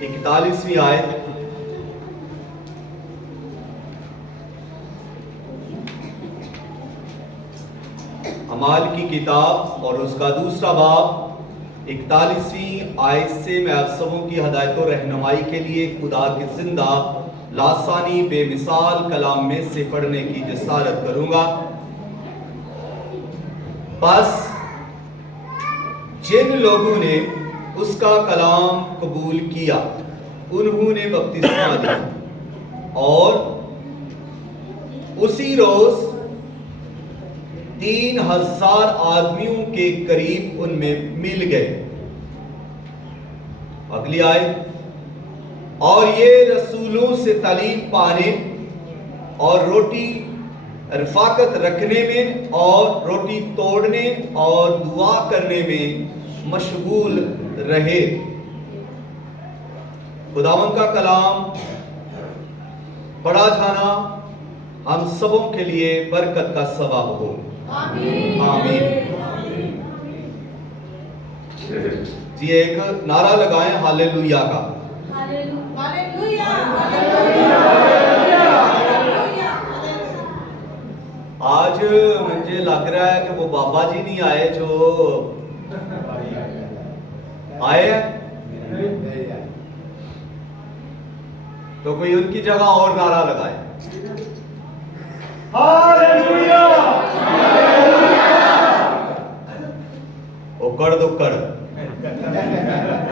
41वीं आयत। अमाल की किताब और उसका दूसरा बाब 41वीं आयत से मैं आप सबों की हदायत और रहनुमाई के लिए खुदा के जिंदा लासानी बेमिसाल कलाम में से पढ़ने की जसारत करूंगा। बस जिन लोगों ने उसका कलाम कबूल किया उन्होंने बपतिस्मा लिया और उसी रोज 3000 आदमियों के करीब उनमें मिल गए। अगली आयत, और ये रसूलों से तालीम पाने और रोटी रफाकत रखने में और रोटी तोड़ने और दुआ करने में मशगूल रहे। खुदावंद का कलाम पढ़ा जाना हम सबों के लिए बरकत का सबब हो। आमीन। आमीन। जी एक नारा लगाएं हालेलुया का। हालेलुया। आज मुझे लग रहा है कि वो बाबा जी नहीं आए जो आए हैं, तो कोई उनकी जगह और नारा लगाए। हालेलुया। उकड़ दुकड़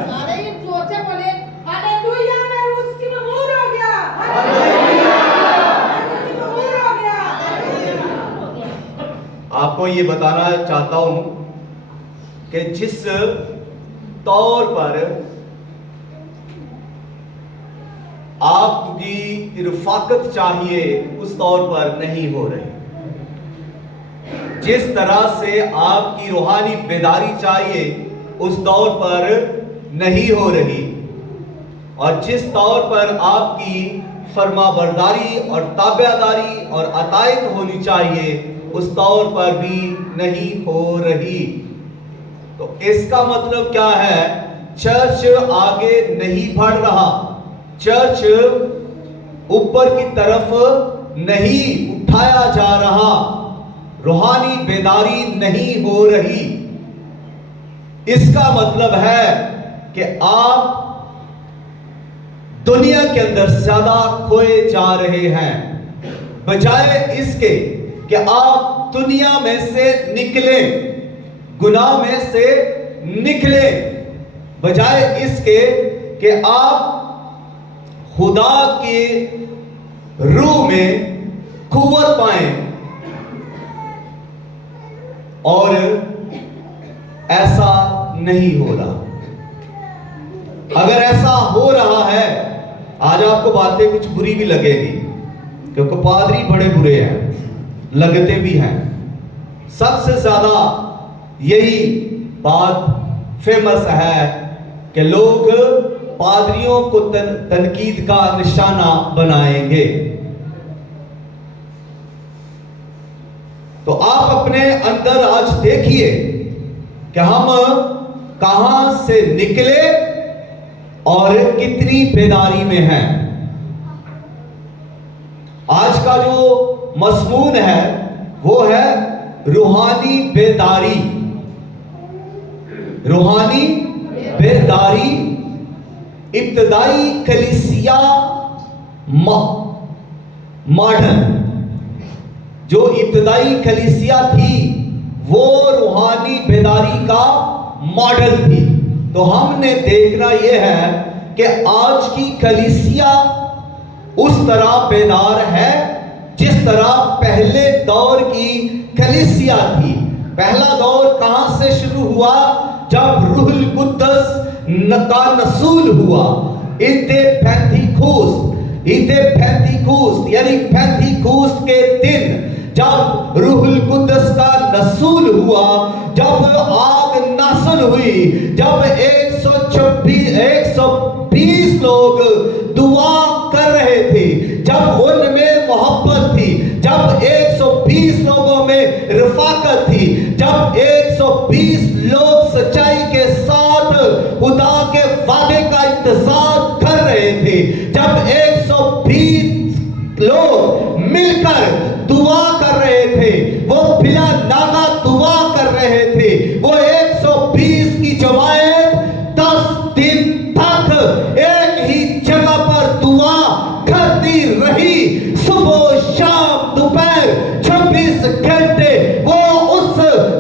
सारे ही जोर से बोले हालेलुया। मैं उसकी मबूर हो गया। हालेलुया। उसकी मबूर हो गया। आपको ये बताना चाहता हूं कि जिस तौर पर आपकी रफाकत चाहिए उस तौर पर नहीं हो रही। जिस तरह से आपकी रूहानी बेदारी चाहिए उस तौर पर नहीं हो रही, और जिस तौर पर आपकी फरमाबरदारी और ताबेदारी और अतायत होनी चाहिए उस तौर पर भी नहीं हो रही। तो इसका मतलब क्या है? चर्च आगे नहीं बढ़ रहा, चर्च ऊपर की तरफ नहीं उठाया जा रहा, रूहानी बेदारी नहीं हो रही। इसका मतलब है कि आप दुनिया के अंदर ज्यादा खोए जा रहे हैं, बजाय इसके कि आप दुनिया में से निकले, गुनाह में से निकले, बजाय इसके कि आप खुदा के रूह में कुव्वत पाएं। और ऐसा नहीं हो रहा। अगर ऐसा हो रहा है, आज आपको बातें कुछ बुरी भी लगेगी, क्योंकि पादरी बड़े बुरे हैं, लगते भी हैं। सबसे ज्यादा यही बात फेमस है कि लोग पादरियों को तनकीद का निशाना बनाएंगे। तो आप अपने अंदर आज देखिए कि हम कहां से निकले और कितनी बेदारी में हैं। आज का जो मज़मून है वो है रूहानी बेदारी। रूहानी बेदारी इब्तदाई कलीसिया मॉडर्न, जो इब्तदाई कलीसिया थी वो रूहानी बेदारी का मॉडल थी। तो हमने देखना यह है कि आज की कलीसिया उस तरह बेदार है जिस तरह पहले दौर की कलीसिया थी। पहला दौर कहां से शुरू हुआ? जब रूहुल कुद्दस का नसूल हुआ। इते पेंतीकोस्त यानी पेंतीकोस्त के दिन जब रूहुल कुद्दस का नसूल हुआ, जब आग नाज़िल हुई, जब 120 लोग दुआ कर रहे थे, जब उनमें मोहब्बत थी, जब 120 लोगों में रफाकत थी, जब 120 लोग सच्चाई के साथ खुदा के वादे का इंतजार थे, जब 120 लोग मिलकर दुआ कर रहे थे, वो बिला नागा दुआ कर रहे थे, वो 120 की जमात 10 दिन तक एक ही जगह पर दुआ करती रही। सुबह शाम दोपहर 26 घंटे वो उस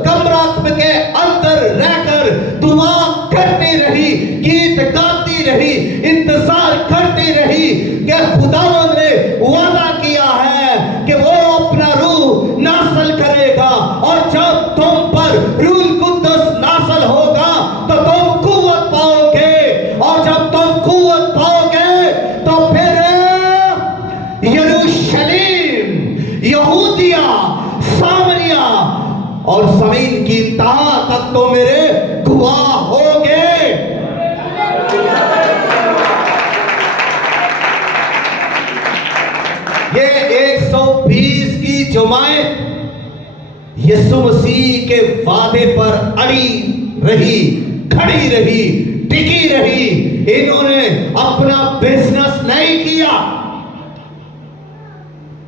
कमरा के अंदर रहकर दुआ करती रही, गीत गाती रही, इंतजार करती रही कि खुदावंद ने वादा किया है कि वो अपना रूह नाज़िल करेगा, और जब तुम पर रूह कुद्दस नाज़िल होगा तो तुम कुव्वत पाओगे, और जब तुम कुव्वत पाओगे तो फिर यरूशलेम, यहूदिया, सामरिया और ज़मीन की तह तक तो मेरे गवाह होगे। ये 120 की जमात यीशु मसीह के वादे पर अड़ी रही, खड़ी रही, टिकी रही। इन्होंने अपना बिजनेस नहीं किया।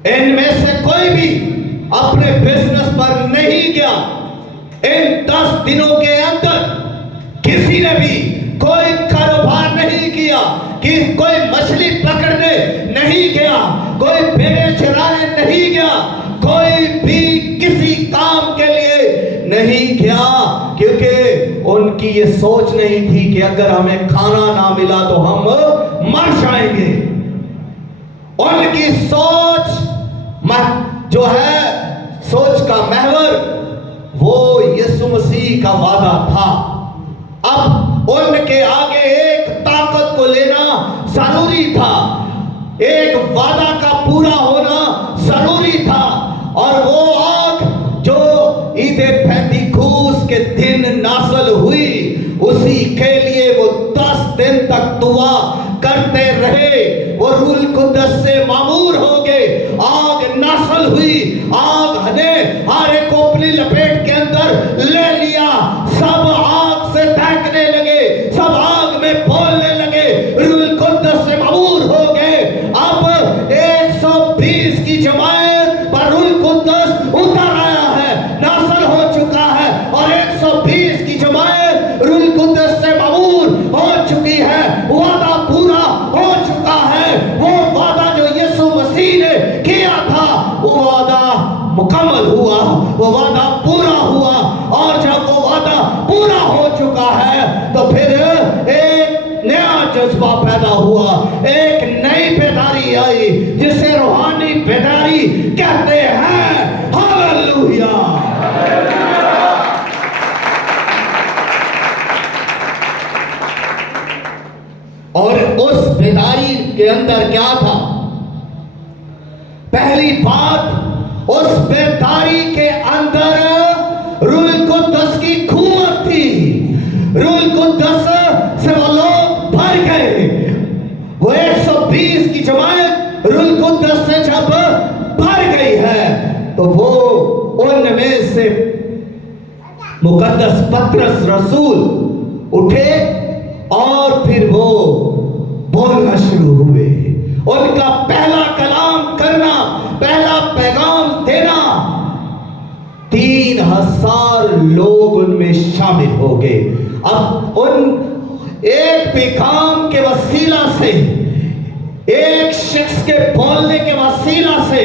इनमें से कोई भी अपने बिजनेस पर नहीं गया। इन 10 दिनों के अंदर किसी ने भी कोई कारोबार नहीं किया, कि कोई मछली पकड़ने नहीं गया, कोई भेड़ें चराने नहीं गया, कोई भी किसी काम के लिए नहीं गया, क्योंकि उनकी ये सोच नहीं थी कि अगर हमें खाना ना मिला तो हम मर जाएंगे। उनकी सोच जो है, सोच का महवर वो यीशु मसीह का वादा था। अब उनके आगे एक ताकत को लेना जरूरी था, एक वादा का पूरा होना जरूरी था, और वो आग जो ईद पेंतिकुस्त के दिन नाज़िल हुई, उसी के लिए वो 10 दिन तक दुआ करते रहे। वो रूह कुद्दस से मामूर हो गए, आग नाज़िल हुई, आग ने हर एक को अपनी लपेट के अंदर ले लिया। सब आग से दहकने लगे, सब आग में बोलने लगे, रूह कुद्दस से मामूर हो गए। अब 120 की जमात पर रूह कुद्दस उतर आया है, नाज़िल हो चुका है, और 120 की जमात रूह कुद्दस से मामूर हो चुकी है। वादा पूरा हो चुका है। वो वादा जो यीशु मसीह ने किया था, वो वादा मुकम्मल हुआ, वो वादा पूरा हुआ। और जब वो वादा पूरा हो चुका है तो फिर एक नया जज्बा पैदा हुआ, एक नई बेदारी आई, जिसे रूहानी बेदारी कहते हैं। हालेलुया। और उस बेदारी के अंदर क्या था? पहली बात, उस बेदारी के अंदर रूह कुद्दस की कुव्वत थी। रूह कुद्दस से वो लोग भर गए। वो 120 की जमात रूह कुद्दस से जब भर गई है तो वो उनमें से मुकद्दस पतरस रसूल उठे और फिर वो बोलना शुरू हुए। उनका पहला कलाम करना, पहला पैगाम देना, 3000 लोग उनमें शामिल हो गए। अब उन एक पैगाम के वसीला से, एक शख्स के बोलने के वसीला से,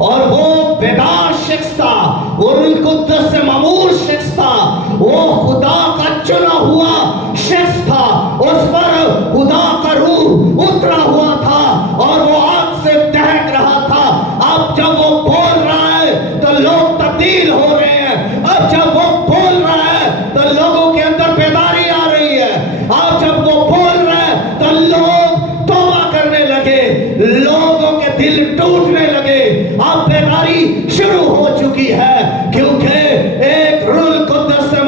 और वो बेदार शख्स था, वो रूह कुद्दस से मामूर शख्स था, वो खुदा का चुना हुआ शख्स था, उस पर खुदा का रूह उतरा हुआ था और वो आग से दहक रहा था। अब जब वो बोल रहा है तो लोग तब्दील हो रहे हैं। अब जब वो बोल रहा है तो लोगों के अंदर बेदारी आ रही है। अब जब वो बोल रहा है तो लोग तौबा करने लगे, लोगों के दिल टूटने लगे। अब बेदारी शुरू हो चुकी है, क्योंकि एक रूह कुद्दस से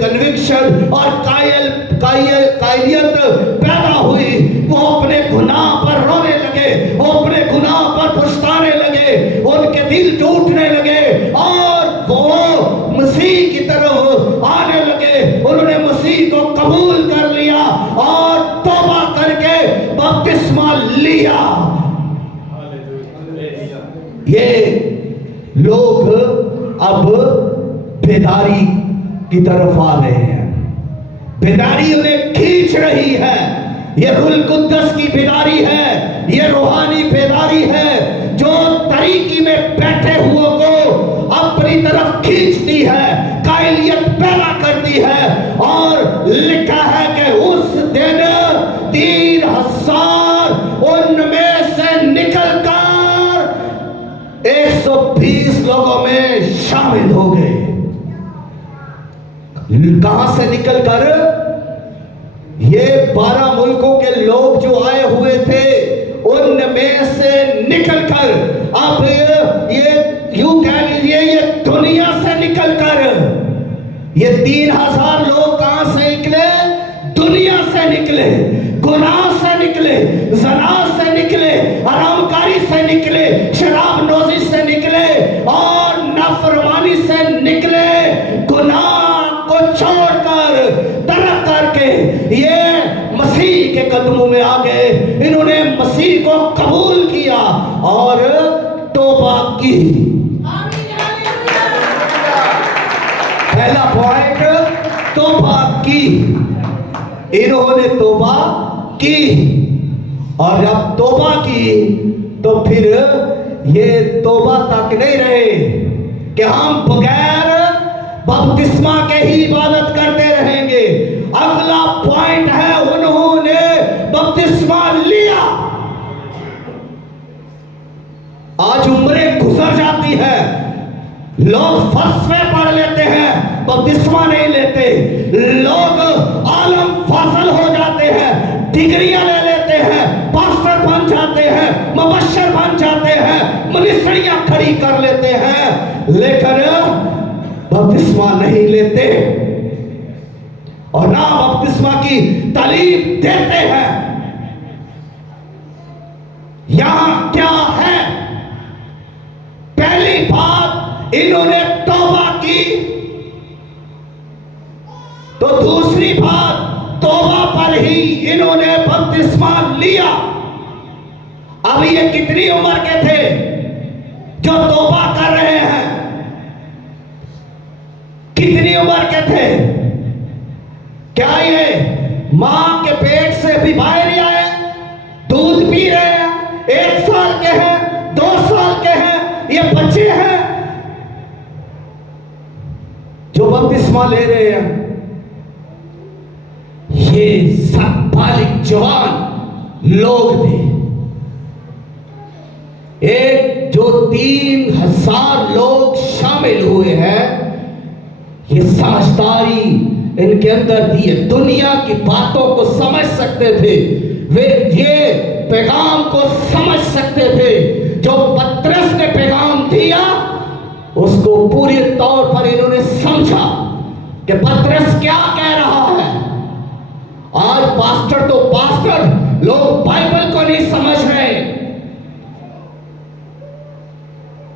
कन्विक्शन और कायलियत पैदा हुई। वो अपने गुनाह पर रोने लगे, वो अपने गुनाह पर पछताने लगे, उनके दिल टूटने लगे और वो मसीह की तरफ आने लगे। उन्होंने मसीह को कबूल कर लिया और तौबा करके बपतिस्मा लिया। ये लोग अब बेदारी की तरफ आ रहे हैं। बेदारी उन्हें खींच रही है। ये रूहुल कुद्दस की बेदारी है, ये रूहानी बेदारी है जो तरीकी में बैठे हुए को अपनी तरफ खींचती है, कायलियत पैदा करती है। और लिखा है कि उस दिन 3000 उनमें से निकलकर 120 लोगों में शामिल हो गए। कहां से निकलकर? ये 12 मुल्कों के लोग जो आए हुए थे उनमें से निकलकर, अब ये यूं कह लीजिए ये दुनिया से निकलकर, ये 3000 लोग कहां से निकले? दुनिया से निकले, गुनाह से निकले, ज़ना से निकले, हरामकारी से निकले, शराबनोशी से निकले और नाफरमानी से निकले। गुनाह को छोड़कर तरक करके ये मसीह के कदमों में आ गए। इन्होंने मसीह को कबूल किया और तौबा की। पहला पॉइंट, तौबा की। इन्होंने तौबा की और जब तौबा की तो फिर ये तौबा तक नहीं रहे कि हम बगैर बपतिस्मा के ही इबादत करते रहेंगे। अगला पॉइंट है, उन्होंने बपतिस्मा लिया। आज उम्रें गुजर जाती है, लोग फलसफे पढ़ लेते हैं, बपतिस्मा नहीं लेते। लोग आलम फाजल हो जाते हैं, डिग्रियां ले लेते हैं, पास्टर बन जाते हैं, मुबश्शिर बन जाते हैं, मिनिस्ट्रियां खड़ी कर लेते हैं, लेकिन बपतिस्मा नहीं लेते और ना बपतिस्मा की तालीम देते हैं। यहां क्या है? पहली बात, इन्होंने तौबा की, तो दूसरी बात, तौबा पर ही इन्होंने बपतिस्मा लिया। अब ये कितनी उम्र के थे जो तौबा कर रहे हैं? कितनी उम्र के थे? क्या ये मां के पेट से भी बाहर ही आए, दूध पी रहे हैं, 1 साल के हैं, 2 साल के हैं, ये बच्चे हैं जो बपतिस्मा ले रहे हैं? ये सब बालिग जवान लोग थे। एक जो 3000 लोग शामिल हुए हैं, ये समझदारी इनके अंदर थी, दुनिया की बातों को समझ सकते थे, वे ये पैगाम को समझ सकते थे। जो पतरस ने पैगाम दिया उसको पूरे तौर पर इन्होंने समझा कि पतरस क्या कह रहा है। आज पास्टर तो पास्टर, लोग बाइबल को नहीं समझ रहे।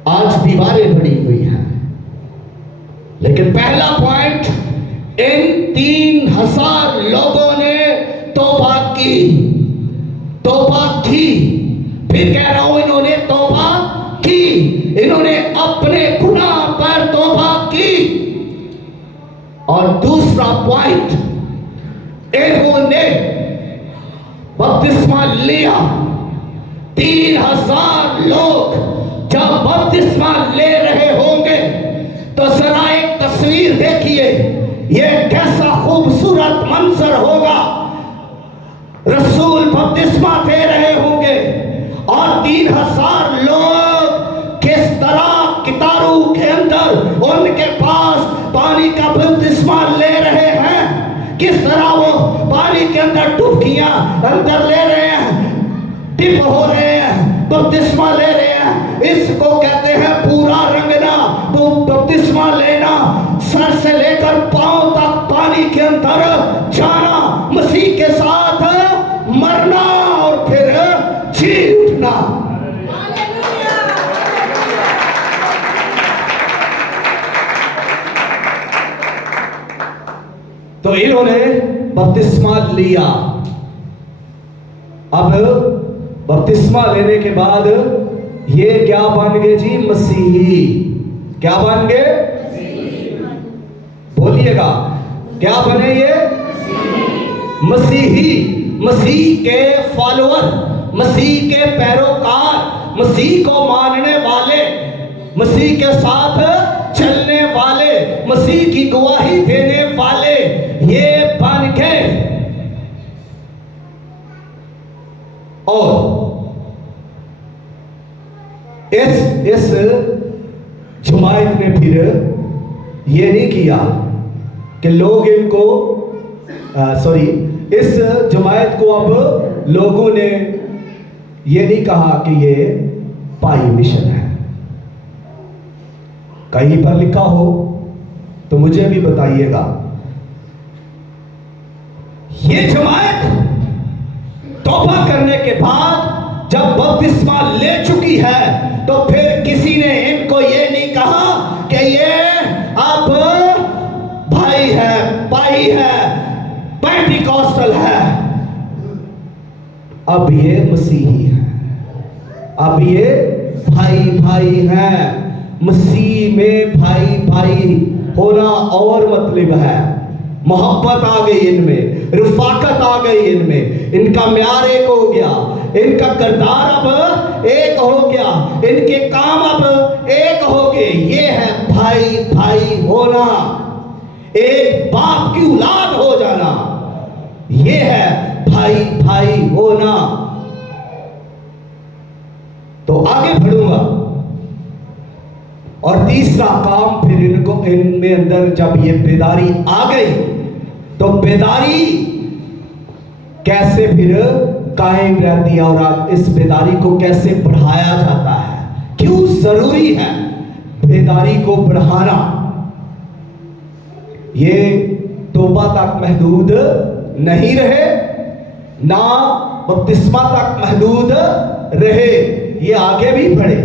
आज दीवारें बनी हुई हैं, लेकिन पहला पॉइंट, इन 3000 लोगों ने तौबा की। तौबा की, फिर कह रहा हूं, इन्होंने तौबा की, इन्होंने अपने गुनाह पर तौबा की। और दूसरा पॉइंट, इन्होंने बपतिस्मा लिया। 3000 लोग जब बपतिस्मा ले रहे होंगे तो जरा एक तस्वीर देखिए, यह कैसा खूबसूरत मंजर होगा। रसूल बपतिस्मा दे रहे होंगे और 3000 लोग किस तरह कितारू के अंदर उनके पास पानी का बपतिस्मा ले रहे हैं, किस तरह वो पानी के अंदर डुबकियां अंदर ले रहे हैं, डिप हो रहे हैं, बपतिस्मा ले रहे हैं। इसको कहते हैं पूरा रंगना, तो बपतिस्मा लेना, सर से लेकर पांव तक अंदर जाना, मसीह के साथ मरना और फिर जी उठना। हालेलुया। तो इन्होंने बपतिस्मा लिया। अब बपतिस्मा लेने के बाद ये क्या बन गए जी? मसीही। क्या बन गए? बोलिएगा, क्या बने ये? मसीही। मसीह के फॉलोअर, मसीह के पैरोकार, मसीह को मानने वाले, मसीह के साथ चलने वाले, मसीह की गवाही देने वाले ये बन गए। और इस जमात ने फिर ये नहीं किया कि लोग इनको इस जमात को अब लोगों ने ये नहीं कहा कि ये पाई मिशन है। कहीं पर लिखा हो तो मुझे भी बताइएगा। ये जमात तौबा करने के बाद जब बपतिस्मा ले चुकी है तो फिर किसी ने इनको ये नहीं कहा कि ये अब भाई है, पाई है, पेंटिकॉस्टल है। अब ये मसीही है, अब ये भाई भाई हैं। मसीह में भाई भाई होना और मतलब है। मोहब्बत आ गई इनमें, रफाकत आ गई इनमें, इनका म्यार एक हो गया, इनका किरदार अब एक हो गया, इनके काम अब एक हो गए। ये है भाई भाई होना, एक बाप की औलाद हो जाना, ये है भाई भाई होना। तो आगे बढ़ूंगा और तीसरा काम फिर इनको इनमें अंदर जब ये बेदारी आ गई तो बेदारी कैसे फिर कायम रहती है और इस बेदारी को कैसे बढ़ाया जाता है, क्यों जरूरी है बेदारी को बढ़ाना। ये तौबा तक महदूद नहीं रहे, ना बपतिस्मा तक महदूद रहे, ये आगे भी बढ़े।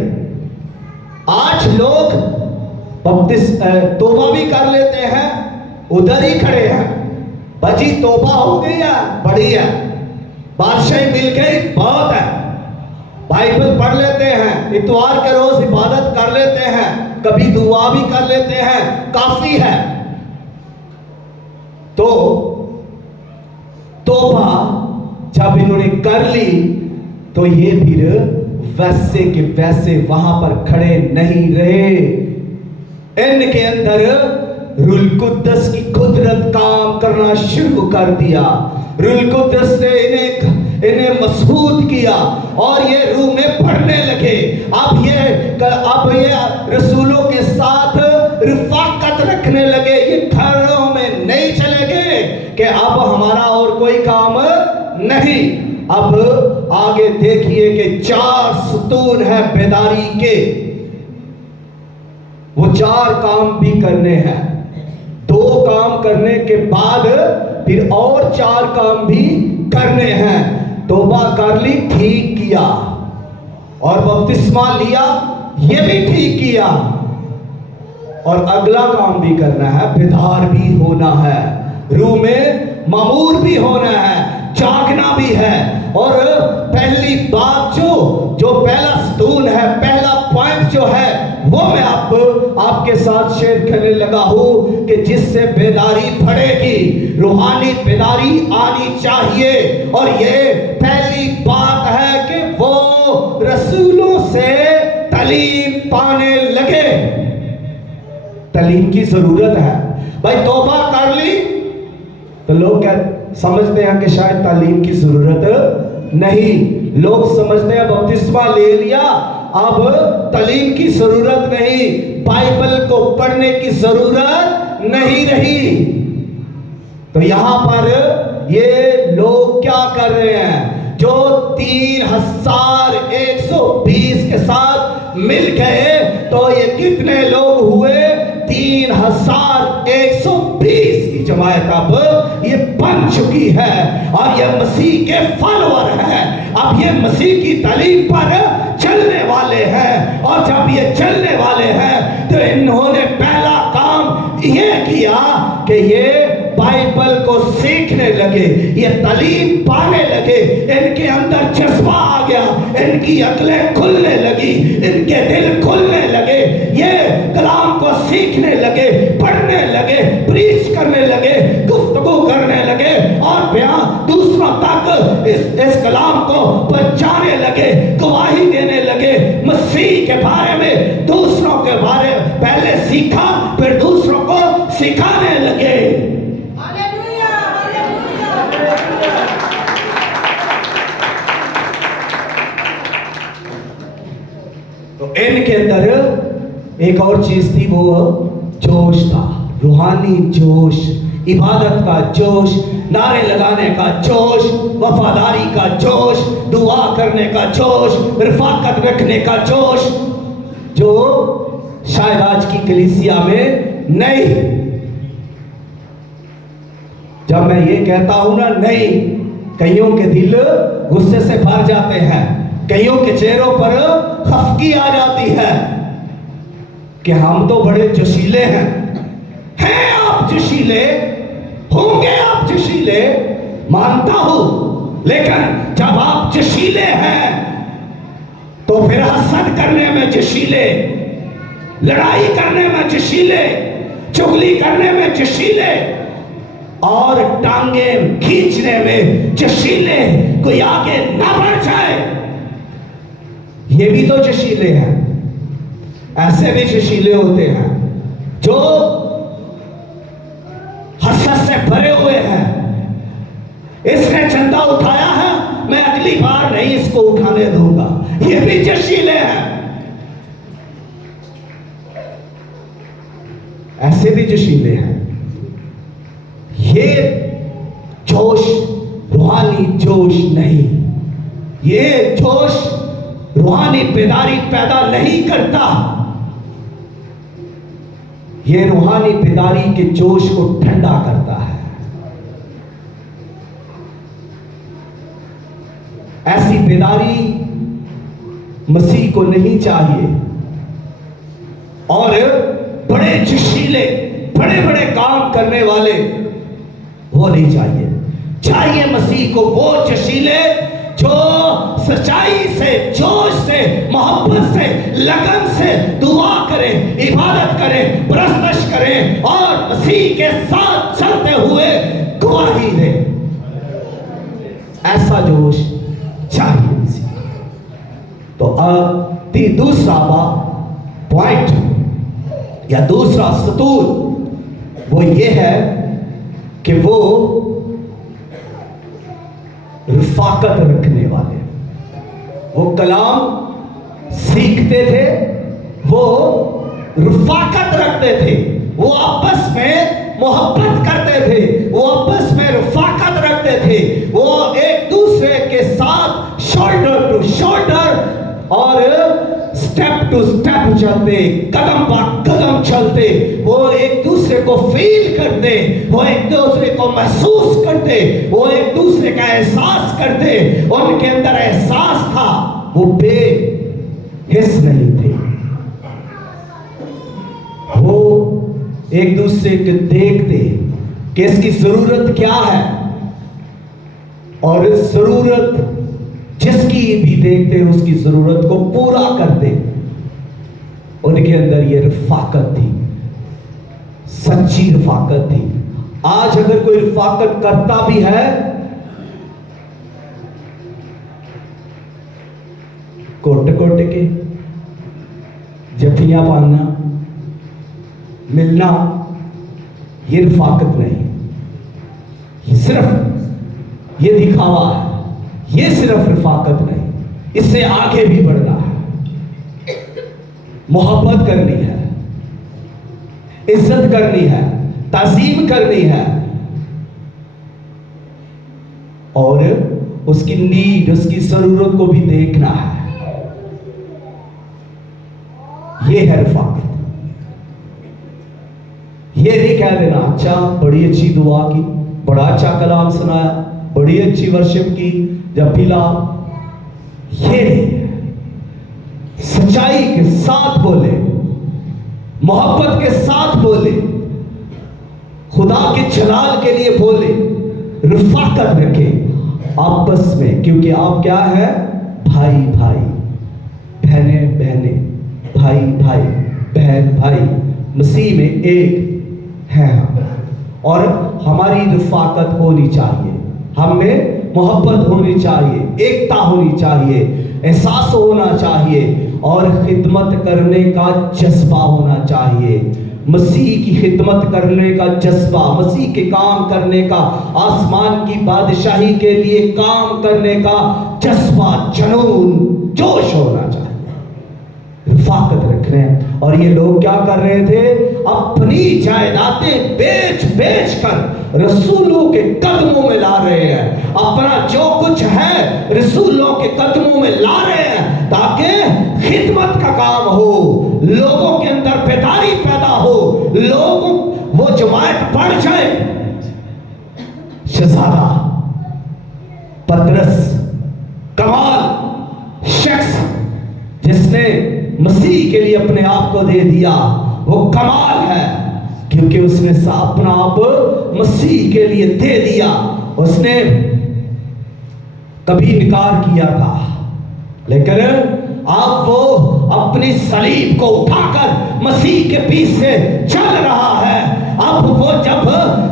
आज लोग तौबा भी कर लेते हैं, उधर ही खड़े हैं, बजी तौबा हो गई है, बड़ी है, बादशाही मिल गई, बहुत है, बाइबल पढ़ लेते हैं, इतवार के रोज इबादत कर लेते हैं, कभी दुआ भी कर लेते हैं, काफी है। तो तौबा जब इन्होंने कर ली तो ये फिर वैसे के वैसे वहां पर खड़े नहीं रहे। इनके अंदर रूल कुद्दस की कुदरत काम करना शुरू कर दिया। रूल कुद्दस ने इन्हें मजबूत किया और ये रूह में पढ़ने लगे। अब ये रसूलों के साथ रफाकत रखने लगे। ये घरों में नहीं चले गए कि अब हमारा और कोई काम नहीं। अब आगे देखिए कि 4 सतून है बेदारी के, वो 4 काम भी करने हैं। 2 काम करने के बाद फिर और 4 काम भी करने हैं। तौबा कर ली, ठीक किया, और बपतिस्मा लिया, ये भी ठीक किया, और अगला काम भी करना है, बेदार भी होना है, रूह में मामूर भी होना है, जागना भी है। और पहली बात जो पहला सतून है, पहला पॉइंट जो है वो मैं आपके साथ शेयर करने लगा हूं कि जिससे बेदारी बढ़ेगी, रूहानी बेदारी आनी चाहिए। और ये पहली बात है कि वो रसूलों से तालीम पाने लगे। तालीम की जरूरत है भाई। तौबा कर ली तो लोग क्या समझते हैं कि शायद तालीम की जरूरत नहीं। लोग समझते हैं बपतिस्मा ले लिया, अब तालीम की जरूरत नहीं, बाइबल को पढ़ने की जरूरत नहीं रही। तो यहां पर ये लोग क्या कर रहे हैं, जो 3120 के साथ मिल गए, तो ये कितने लोग हुए? 3120 की जमात अब ये बन चुकी है और ये मसीह के फॉलोअर है। अब ये मसीह की तालीम पर चलने वाले हैं और जब ये चलने वाले हैं तो इन्होंने पहला काम ये किया कि ये बाइबल को सीखने लगे, ये तालीम पाने लगे, इनके अंदर जज्बा आ गया, इनकी अक्लें खुलने लगी, इनके दिल खुलने लगे, ये कलाम को सीखने लगे, पढ़ने लगे, प्रीच करने लगे, गुफ्तगू करने लगे और बयां दूसरों तक इस कलाम को पहुंचाने लगे, गवाही देने लगे। मसीह के बारे में दूसरों के बारे पहले सीखा, फिर दूसरों को सिखाने लगे। Hallelujah, hallelujah. तो इनके अंदर एक और चीज थी, वो जोश था, रूहानी जोश, इबादत का जोश, नारे लगाने का जोश, वफादारी का जोश, दुआ करने का जोश, रफाकत रखने का जोश, जो शायद आज की कलीसिया में नहीं। जब मैं ये कहता हूं ना नहीं, कईयों के दिल गुस्से से भर जाते हैं, कईयों के चेहरों पर खफगी आ जाती है कि हम तो बड़े जोशीले हैं आप जोशीले होंगे, आप जोशीले मानता हूं, लेकिन जब आप जोशीले हैं तो फिर हसद करने में जोशीले, लड़ाई करने में जोशीले, चुगली करने में जोशीले और टांगे खींचने में जोशीले, कोई आगे ना बढ़ जाए, ये भी तो जोशीले हैं। ऐसे भी जोशीले होते हैं जो हसद से भरे हुए हैं, इसने चंदा उठाया है, मैं अगली बार नहीं इसको उठाने दूंगा, ये भी जोशीले हैं। ऐसे भी जोशीले हैं। ये जोश रूहानी जोश नहीं, ये जोश रूहानी बेदारी पैदा नहीं करता, ये रूहानी बेदारी के जोश को ठंडा करता है। ऐसी बेदारी मसीह को नहीं चाहिए और बड़े जोशीले, बड़े बड़े काम करने वाले वो नहीं चाहिए। चाहिए मसीह को वो जोशीले जो सच्चाई से, जोश से, मोहब्बत से, लगन से दुआ करें, इबादत करें, प्रस्तश करें और मसीह के साथ चलते हुए गवाही दें। ऐसा जोश चाहिए मसीह को। तो अब दूसरा पॉइंट या दूसरा सतूर वो ये है कि वो रफाकत रखने वाले, वो कलाम सीखते थे, वो रफाकत रखते थे, वो आपस में मोहब्बत करते थे, वो आपस में रफाकत रखते थे, वो एक दूसरे के साथ शोल्डर टू शोल्डर और स्टेप टू स्टेप चलते, कदम पर कदम चलते, वो एक दूसरे को फील करते, वो एक दूसरे को महसूस करते, वो एक दूसरे का एहसास करते। उनके अंदर एहसास था, वो बेहिस नहीं थे, वो एक दूसरे को देखते कि इसकी जरूरत क्या है और इस जरूरत जिसकी भी देखते उसकी जरूरत को पूरा करते। उनके अंदर ये रफाकत थी, सच्ची रफाकत थी। आज अगर कोई रफाकत करता भी है कोट कोट के जफियां पाना, मिलना, ये रफाकत नहीं, सिर्फ ये दिखावा है, ये सिर्फ रफाकत नहीं, इससे आगे भी बढ़ना है, मोहब्बत करनी है, इज्जत करनी है, ताज़ीम करनी है और उसकी नीड, उसकी जरूरत को भी देखना है। ये है रफाकत। ये नहीं कह देना अच्छा बड़ी अच्छी दुआ की, बड़ा अच्छा कलाम सुनाया, बड़ी अच्छी वर्शिप की। जब पिला ये सच्चाई के साथ बोले, मोहब्बत के साथ बोले, खुदा के जलाल के लिए बोले, रफाकत रखे आपस में, क्योंकि आप क्या है? भाई भाई, बहने बहने, भाई भाई, बहन भाई, मसीह में एक है हम। और हमारी रफाकत होनी चाहिए, हमें मोहब्बत होनी चाहिए, एकता होनी चाहिए, एहसास होना चाहिए और खिदमत करने का जज्बा होना चाहिए। मसीह की खिदमत करने का जज्बा, मसीह के काम करने का, आसमान की बादशाही के लिए काम करने का जज्बा, जुनून, जोश होना चाहिए, रफाकत रख रहे हैं। और ये लोग क्या कर रहे थे? अपनी जायदादें बेच बेच कर रसूलों के कदमों में ला रहे हैं। अपना जो कुछ है रसूलों के कदमों में ला रहे हैं, ताकि खिदमत का काम हो, लोगों के अंदर बेदारी पैदा हो, लोगों वो जमात बढ़ जाए। शहजादा पतरस कमाल शख्स जिसने मसीह के लिए अपने आप को दे दिया, वो कमाल है, क्योंकि उसने अपना आप मसीह के लिए दे दिया। उसने कभी इनकार किया था, लेकिन अब वो अपनी सलीब को उठाकर मसीह के पीछे चल रहा है। अब वो जब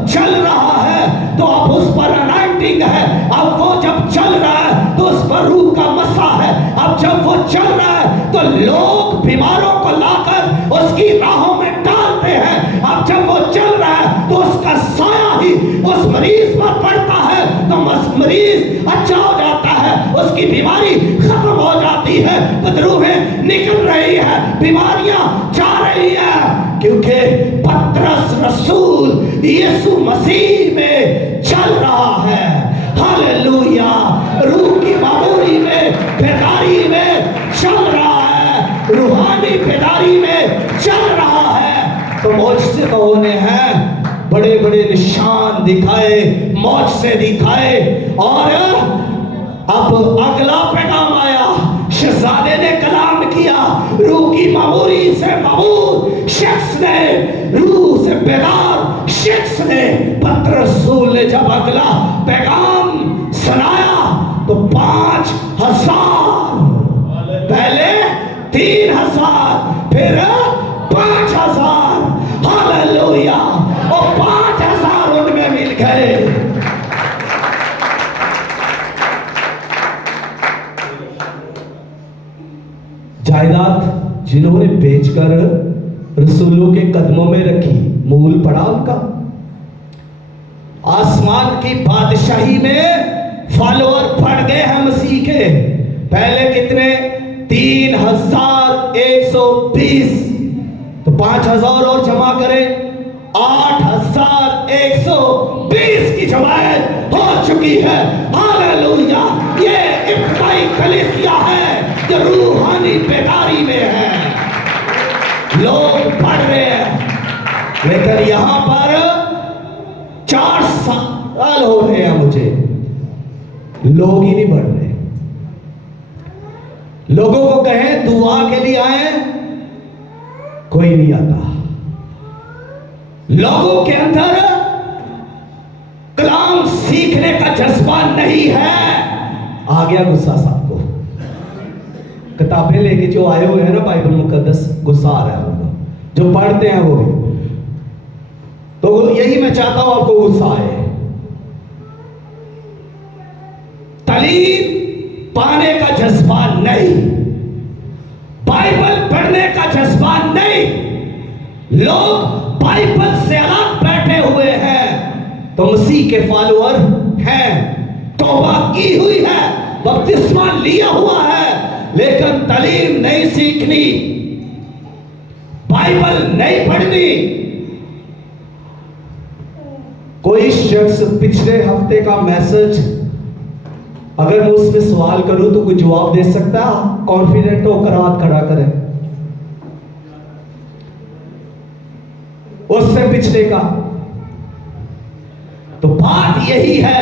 चल रहा है तो अब उस पर अनाइंटिंग है। अब वो जब चल रहा है तो उस पर रूह का मसा है। अब जब वो चल रहा है तो लोग बीमारों को लाकर उसकी राहों में डालते हैं। अब जब वो चल रहा है तो उसका साया ही उस मरीज पर पड़ता है तो मरीज अच्छा हो जाता है, उसकी बीमारी खत्म हो जाती है, बदरूहें निकल रही है, बीमारियां जा रही है, क्योंकि पतरस रसूल यीशु मसीह में चल रहा है। हालेलुया, रूह की मामूली में, बेदारी में चल रहा है, रूहानी बेदारी में चल रहा है। तो मौजज़े तो होने हैं, बड़े बड़े निशान दिखाए, मौजज़े दिखाए। और अब अगला पैगाम आया, शहजादे ने कलाम किया, रूह की मामूली से मामूल शख्स ने, रूह से बेदार शख्स ने, पतरस रसूल ने जब अगला पैगाम सुनाया तो 5,000, पहले 3,000, फिर 5,000, हालेलुया, और 5,000 उनमें मिल गए। जायदाद जिन्होंने बेचकर रसूलों के कदमों में रखी, मूल पड़ा उनका। आसमान की बादशाही में फॉलोअर बढ़ गए हैं मसीह के। पहले कितने? 3,120, तो 5,000 और जमा करें, 8,120 की जमात हो चुकी है। हालेलुया, ये इब्तिदाई कलीसिया है जो रूहानी बेदारी में है। लोग पढ़ रहे हैं, लेकिन यहां पर 4 साल हो रहे हैं मुझे, लोग ही नहीं बढ़ रहे। लोगों को कहें दुआ के लिए आए, कोई नहीं आता। लोगों के अंदर कलाम सीखने का जज्बा नहीं है। आ गया गुस्सा सबको, किताबें लेके जो आए हुए हैं ना बाइबल मुकद्दस, गुस्सा आ रहा है उनको, जो पढ़ते हैं वो भी। तो यही मैं चाहता हूं आपको गुस्सा आए। तालीम पाने का जज्बा नहीं, बाइबल पढ़ने का जज्बा नहीं, लोग बाइबल से अलग बैठे हुए हैं। तो मसीह के फॉलोअर हैं, तौबा की हुई है, बपतिस्मा लिया हुआ है, लेकिन तालीम नहीं सीखनी, बाइबल नहीं पढ़नी। कोई शख्स पिछले हफ्ते का मैसेज अगर मैं उसमें सवाल करूं तो कोई जवाब दे सकता है? कॉन्फिडेंट होकर हाथ खड़ा करें। उससे पिछले का तो बात यही है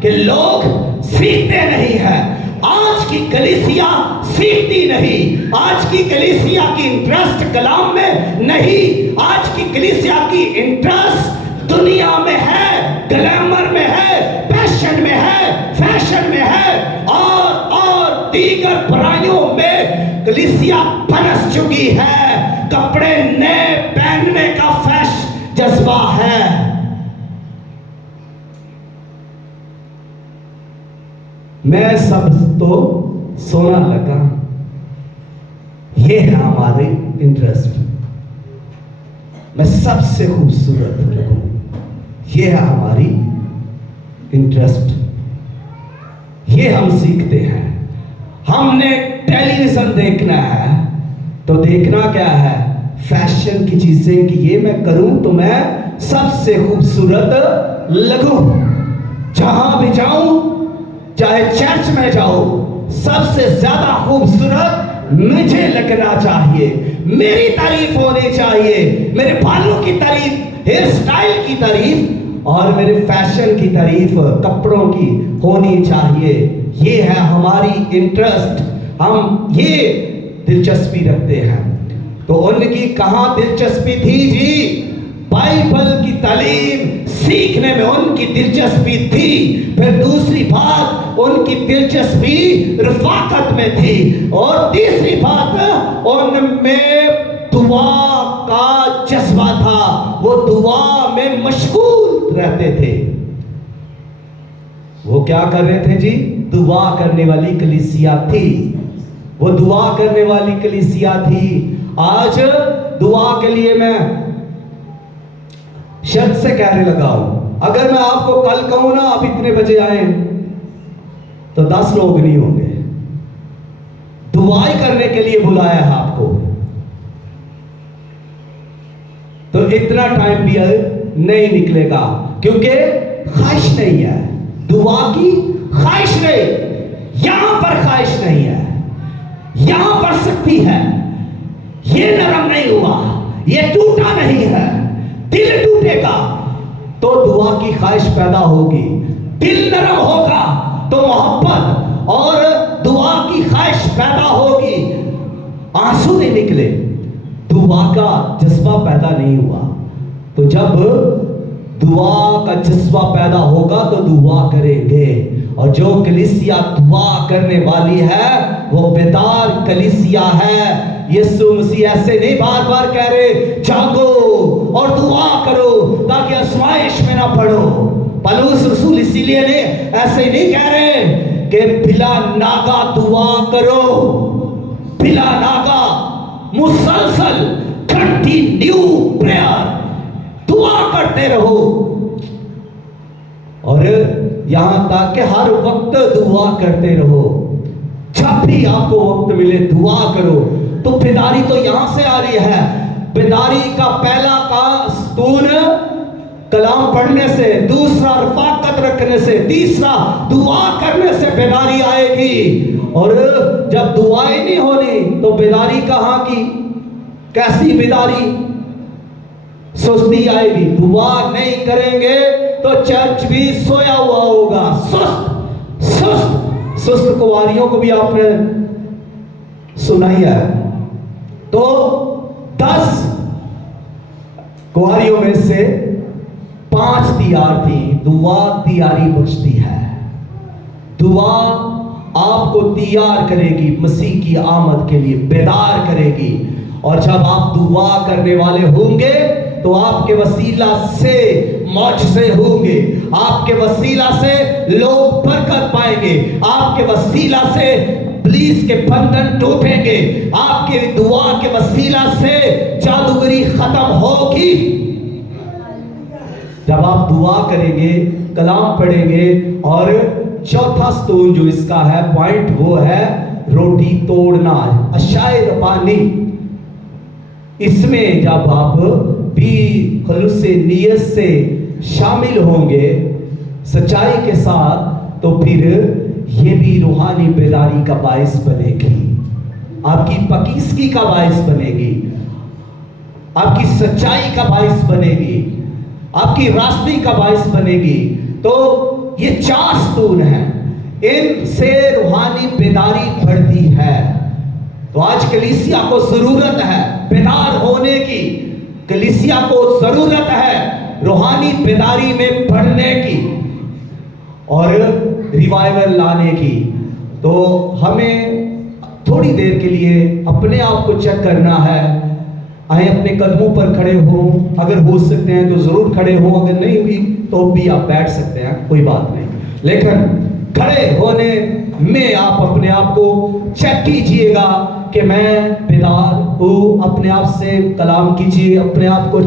कि लोग सीखते नहीं हैं। आज की कलीसिया सीखती नहीं, आज की कलीसिया की इंटरेस्ट कलाम में नहीं, आज की कलीसिया की इंटरेस्ट दुनिया में है, ग्लैमर में है, पैशन में है, फैशन में है और दीगर बुराइयों में कलीसिया पनस चुकी है। कपड़े नए पहनने का फैशन जज्बा है। मैं सब तो सोना लगा, ये है हमारे इंटरेस्ट। मैं सबसे खूबसूरत लगूं, ये है हमारी इंटरेस्ट। ये हम सीखते हैं। हमने टेलीविजन देखना है तो देखना क्या है? फैशन की चीजें कि ये मैं करूं तो मैं सबसे खूबसूरत लगूं। जहां भी जाऊं, चाहे चर्च में जाओ, सबसे ज्यादा खूबसूरत मुझे लगना चाहिए, मेरी तारीफ होनी चाहिए, मेरे बालों की तारीफ, हेयर स्टाइल की तारीफ और मेरे फैशन की तारीफ, कपड़ों की होनी चाहिए। ये है हमारी इंटरेस्ट, हम ये दिलचस्पी रखते हैं। तो उनकी कहां दिलचस्पी थी जी? बाइबल की तालीम सीखने में उनकी दिलचस्पी थी। फिर दूसरी बात, उनकी दिलचस्पी रफाकत में थी। और तीसरी बात, उनमें दुआ का जज्बा था, वो दुआ में मशगूल रहते थे। वो क्या कर रहे थे जी? दुआ करने वाली कलीसिया थी, वो दुआ करने वाली कलीसिया थी। आज दुआ के लिए मैं शर्त से कहने लगा हूं, अगर मैं आपको कल कहूं ना आप इतने बजे आए तो 10 लोग नहीं होंगे। दुआई करने के लिए बुलाया है आपको, तो इतना टाइम भी नहीं निकलेगा, क्योंकि ख्वाहिश नहीं है, दुआ की ख्वाहिश नहीं। यहां पर ख्वाहिश नहीं है, यहां बढ़ सकती है। ये नरम नहीं हुआ, ये टूटा नहीं है। दिल टूटेगा तो दुआ की ख्वाहिश पैदा होगी, दिल नरम होगा तो मोहब्बत और दुआ की ख्वाहिश पैदा होगी। आंसू नहीं निकले, दुआ का जज्बा पैदा नहीं हुआ। तो जब दुआ का जज्बा पैदा होगा तो दुआ करेंगे। और जो कलीसिया दुआ करने वाली है वो बेदार कलीसिया है। यीशु मसीह ऐसे नहीं बार बार कह रहे जागो और दुआ करो ताकि आजमाइश में ना पड़ो। पौलुस रसूल इसीलिए नहीं ऐसे नहीं कह रहे कि बिला नागा दुआ करो, बिला नागा मुसलसल कंटिन्यू प्रेयर, दुआ करते रहो। और यहां तक कि हर वक्त दुआ करते रहो, जब भी आपको वक्त मिले दुआ करो। तो बेदारी तो यहां से आ रही है। बेदारी का पहला का स्तून कलाम पढ़ने से, दूसरा रफाकत रखने से, तीसरा दुआ करने से बेदारी आएगी। और जब दुआएं नहीं होनी तो बेदारी कहां की? कैसी बेदारी? सुस्ती आएगी। दुआ नहीं करेंगे तो चर्च भी सोया हुआ होगा, सुस्त सुस्त सुस्त। कुंवारियों को भी आपने सुना ही है। तो 10 कुंवारियों में से 5 तैयार थी। दुआ तैयारी बख्शती है। दुआ आपको तैयार करेगी मसीह की आमद के लिए, बेदार करेगी। और जब आप दुआ करने वाले होंगे तो आपके वसीला से मौजज़े होंगे, आपके वसीला से लोग बरकत पाएंगे, आपके वसीला से इब्लीस के बंधन टूटेंगे, आपके दुआ के वसीला से जादूगरी खत्म होगी। जब आप दुआ करेंगे, कलाम पढ़ेंगे। और चौथा स्तून जो इसका है पॉइंट, वो है रोटी तोड़ना, अशाए रबानी। इसमें जब आप भी खुलूस नीयत से शामिल होंगे सच्चाई के साथ, तो फिर ये भी रूहानी बेदारी का बायस बनेगी, आपकी पकीसगी का बायस बनेगी, आपकी सच्चाई का बायस बनेगी। आपकी रास्ते का बायस बनेगी। तो ये 4 स्तून हैं, इनसे रूहानी बेदारी बढ़ती है। तो आज कलीसिया को जरूरत है बेदार होने की, कलीसिया को जरूरत है रूहानी बेदारी में बढ़ने की और रिवाइवल लाने की। तो हमें थोड़ी देर के लिए अपने आप को चेक करना है। आए अपने कदमों पर खड़े हो, अगर हो सकते हैं तो जरूर खड़े हो, अगर नहीं भी तो भी आप बैठ सकते हैं, कोई बात नहीं। लेकिन खड़े होने में आप अपने आप को चेक कीजिएगा कि मैं बेदार हूँ। अपने आप से कलाम कीजिए, अपने आप को